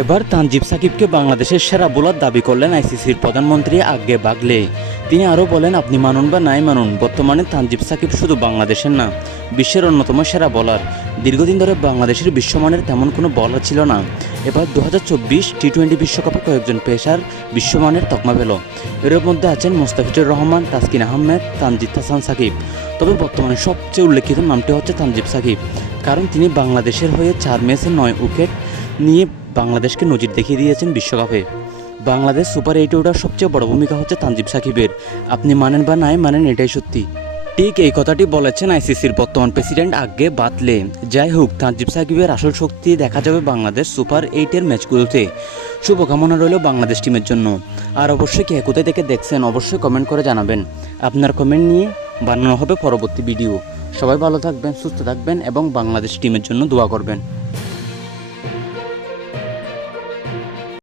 এবার তানজিব সাকিবকে বাংলাদেশের সেরা বোলার দাবি করলেন আইসিসির প্রধানমন্ত্রী আগে বাগলে। তিনি আরও বলেন, আপনি মানুন বা নাই মানুন, বর্তমানে তানজিব সাকিব শুধু বাংলাদেশের না, বিশ্বের অন্যতম সেরা বোলার। দীর্ঘদিন ধরে বাংলাদেশের বিশ্বমানের তেমন কোনো বলার ছিল না। এবার দু হাজার চব্বিশ টি টোয়েন্টি বিশ্বকাপে কয়েকজন পেশার বিশ্বমানের তকমা পেল। এর মধ্যে আছেন মুস্তাফিজুর রহমান, তাসকিন আহমেদ, তানজিদ হাসান সাকিব। তবে বর্তমানে সবচেয়ে উল্লেখিত নামটি হচ্ছে তানজিব সাকিব। কারণ তিনি বাংলাদেশের হয়ে চার ম্যাচে নয় উইকেট নিয়ে বাংলাদেশকে নজির দেখিয়ে দিয়েছেন বিশ্বকাপে। বাংলাদেশ সুপার এইটে ওঠার সবচেয়ে বড় ভূমিকা হচ্ছে তানজিব সাকিবের। আপনি মানেন বা নাই মানেন এটাই সত্যি। ঠিক এই কথাটি বলেছেন আইসিসির বর্তমান প্রেসিডেন্ট আগে বাতলে। যাই হোক, তানজিব সাকিবের আসল শক্তি দেখা যাবে বাংলাদেশ সুপার এইটের ম্যাচগুলোতে। শুভকামনা রইল বাংলাদেশ টিমের জন্য। আর অবশ্যই কে কোথায় থেকে দেখছেন অবশ্যই কমেন্ট করে জানাবেন। আপনার কমেন্ট নিয়ে বানানো হবে পরবর্তী ভিডিও। সবাই ভালো থাকবেন, সুস্থ থাকবেন এবং বাংলাদেশ টিমের জন্য দোয়া করবেন।